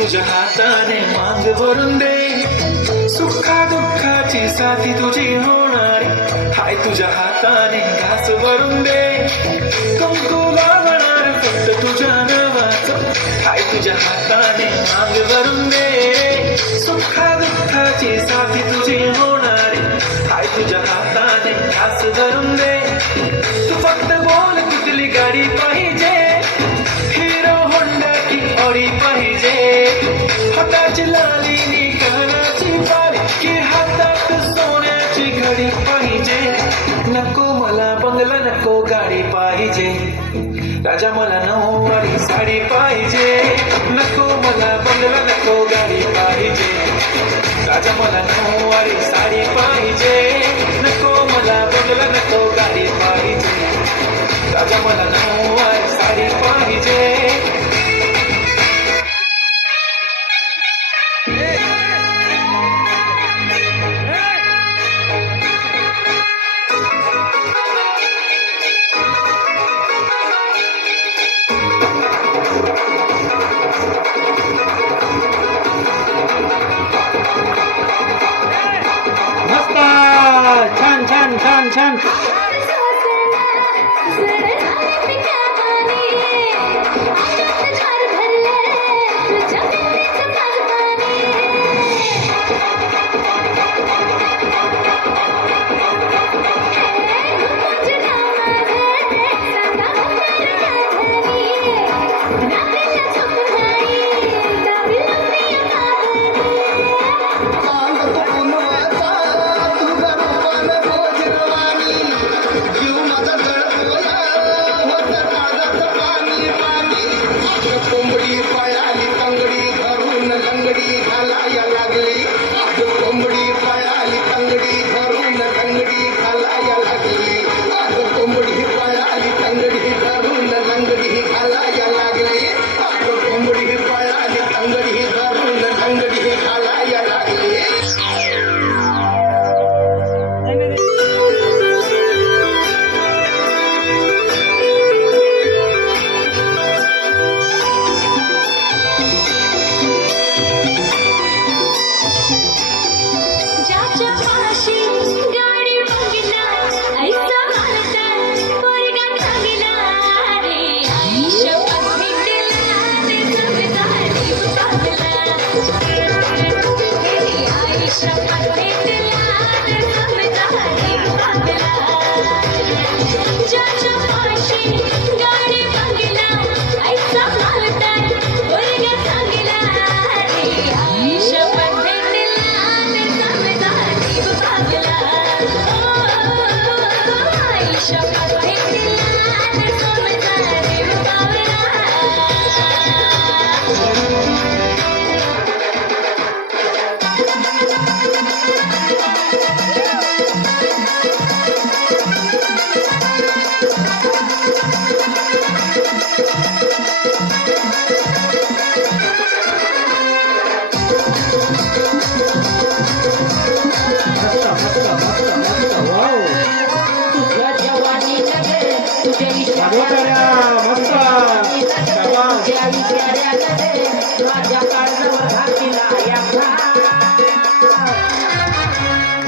तुझ्या हाताने मांग भरून दे, सुखा दुःखाची साथी तुझी होणार. हाय तुझ्या हाताने घास भरून दे, कुंकू लावणार फक्त तुझ्या नावाचं. हाय तुझ्या हाताने मांग भरून दे, सुखा दुःखाची साथी तुझी होणार. हाय तुझ्या हाताने घास भरून दे. तू फक्त बोल कुठली गाडी पाहिजे, हिरो होंडा की ऑडी पाहिजे, हाताची लाली नी कानाची बाली की हातात सोन्याची घडी पाहिजे. नको मला बंगला नको गाडी पाहिजे, राजा मला नऊवारी साडी पाहिजे. नको मला बंगला नको गाडी पाहिजे, राजा मला नऊवारी साडी पाहिजे. नको मला बंगला नको गाडी पाहिजे, राजा मला नऊवारी साडी पाहिजे. मस्त, छान छान छान छान.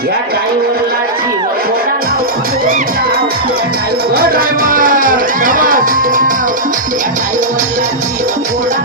या ड्रायव्हरला जीव थोडा लाव, या ड्रायव्हरला जीव थोडा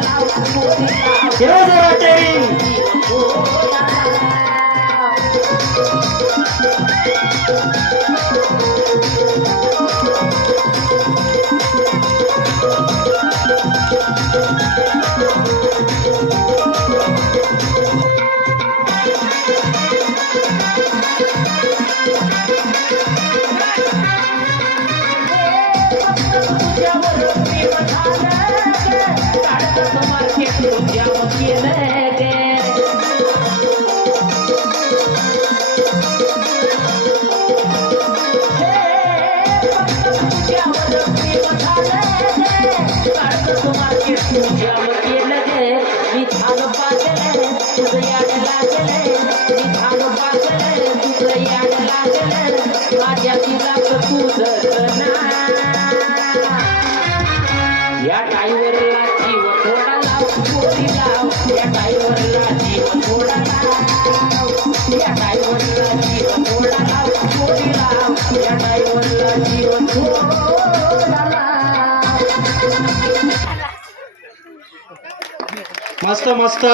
मस्त मस्त